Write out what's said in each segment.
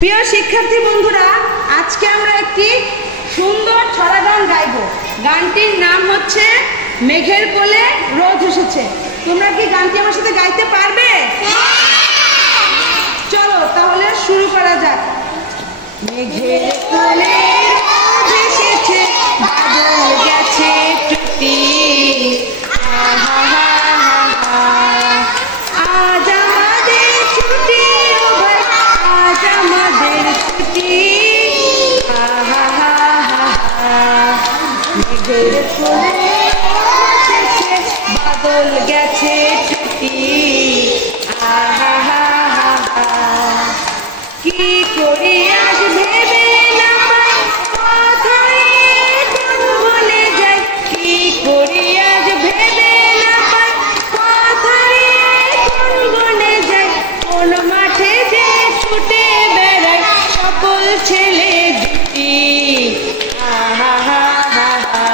প্রিয় শিক্ষার্থী বন্ধুরা, আজকে আমরা একটি সুন্দর ছড়া গান গাইব। গানটির নাম হচ্ছে মেঘের কোলে রোদ এসেছে। তোমরা কি গানটি আমার সাথে গাইতে পারবে? চলো তাহলে শুরু করা যাক। মেঘের কোলে রোদ এসেছে, বাদল গেছে টুটি, আহা হা হা হা, আজ আমাদের ছুটি, ও ভাই আজ আমাদের ছুটি, আহা হা হা হা। মেঘের কোলে রোদ এসেছে, বাদল গেছে টুটি, আহা হা হা হা। কি করি আজ ভেবে না পাই, কোথায় কোন বলে যাই, কি করি আজ ভেবে না পাই, কোথায় কোন বনে যাই, কোন মাঠে যে ছুটে বেড়াই সকল ছেলে জুটি, আহা হা হা হা।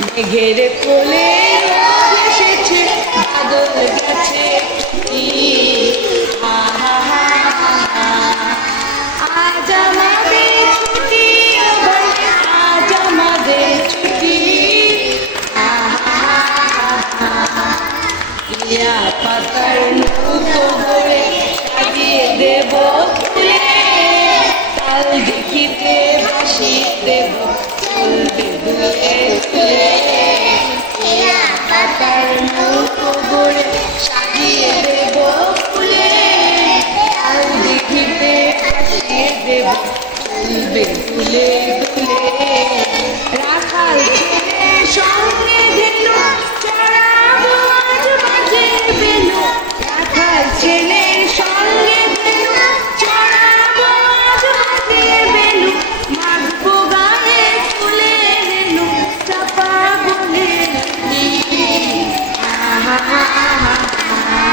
মেঘের কোলে রোদ এসেছে, বাদল গেছে টুটি, আহা হা হা হা। আজ আমাদের ছুটি, ও ভাই আজ আমাদের ছুটি, আহা হা হা হা। ইয়া পাতার নৌকো গড়ে সাজিয়ে দেব ফুলে, তাল দিঘিতে ভাসি দেব চলবে দুলে দুলে। ইয়া পাতার নৌকো গড়ে সাজিয়ে দেব ফুলে, তাল দিঘিতে ভাসিয়ে দেব চলবে দুলে দুলে। রাখাল ছেলে সঙ্গে ধেনু চড়াবো আজ মাঝের বেনু, রাখাল ছেলের সঙ্গে ধেনু চড়াবো আজ মাঝের বেনু, মাখবো গায়ে ফুলের রেণু, চাপাবো রেণু, আহা হা হা হা।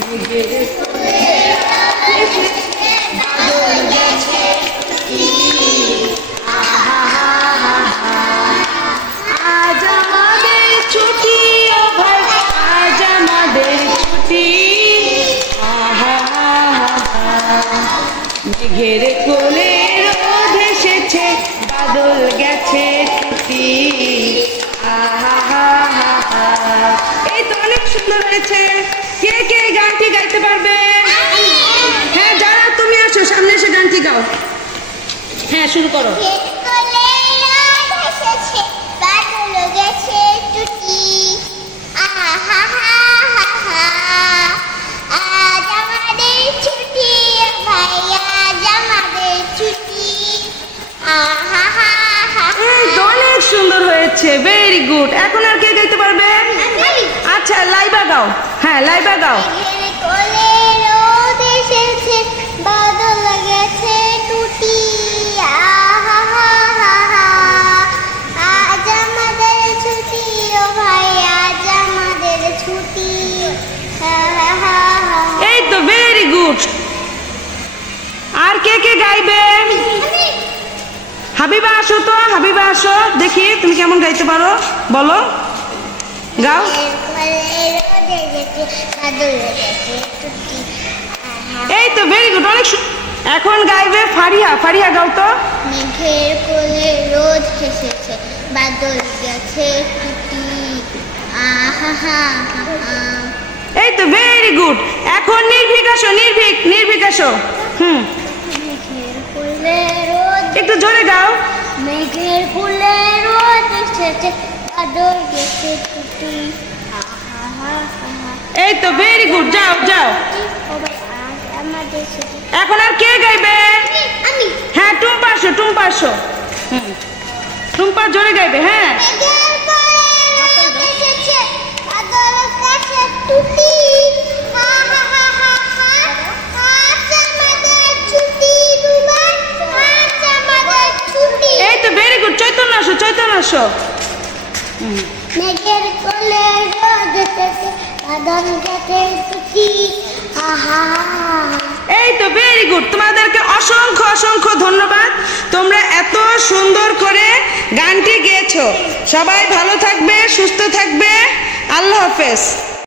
মেঘের কোলে রোদ এসেছে, বাদল গেছে টুটি, আহা হা হা হা। আজ আমাদের ছুটি, ও ভাই আজ আমাদের ছুটি, আহা হা হা হা। মেঘের কোলে রোদ এসেছে, বাদল গেছে টুটি, আহা হা হা হা। এই তো অনেক সুন্দর হয়েছে। কে কে এই গানটি গাইতে পারবে? হ্যাঁ, যারা তুমি আসো সামনে এসে গানটি গাও। হ্যাঁ, শুরু করো। অনেক সুন্দর হয়েছে, ভেরি গুড। এখন আর কে গাইতে পারবে? আচ্ছা, লাইবা গাও। হ্যাঁ, লাইবা গাও। বাদল গেছে টুটি, আহা হা হা হা। আজ আমাদের ছুটি, ও ভাই আজ আমাদের ছুটি, আহা হা হা। এই তো ভেরি গুড। আর কে কে গাইবে? হাবিবা আসো তো, হাবিবা আসো, দেখি তুমি কেমন গাইতে পারো, বলো, গাও। এই তো ভেরি গুড, অনেক। এখন গাইবে ফারিহা। ফারিহা গাও তো। মেঘের কোলে রোদ এসেছে, বাদল গেছে টুটি, আহা হা হা। এই তো ভেরি গুড। এখন নির্ভীক আসো, নির্ভীক, নির্ভীক আসো। মেঘের কোলে রোদ, একটু জোরে গাও। মেঘের কোলে রোদ এসেছে, বাদল গেছে টুটি, আহা হা হা। এই তো ভেরি গুড, যাও যাও। এখন আর কে গাইবে? আমি। হ্যাঁ, টুম্পা আসো, টুম্পা আসো। টুম্পা জোরে গাইবে। হ্যাঁ, মেঘের কোলে রোদ এসেছে, বাদল গেছে টুটি, আহা হা হা হা। আজ আমাদের ছুটি, দুবার আজ আমাদের ছুটি। এই তো ভেরি গুড। চৈতন্য আসো, চৈতন্য আসো। মেঘের কোলে রোদ এসেছে, বাদল গেছে টুটি, আহা হা হা। এই তো ভেরি গুড। তোমাদেরকে অসংখ্য অসংখ্য ধন্যবাদ। তোমরা এত সুন্দর করে গানটি গেয়েছো। সবাই ভালো থাকবে, সুস্থ থাকবে। আল্লাহ হাফেজ।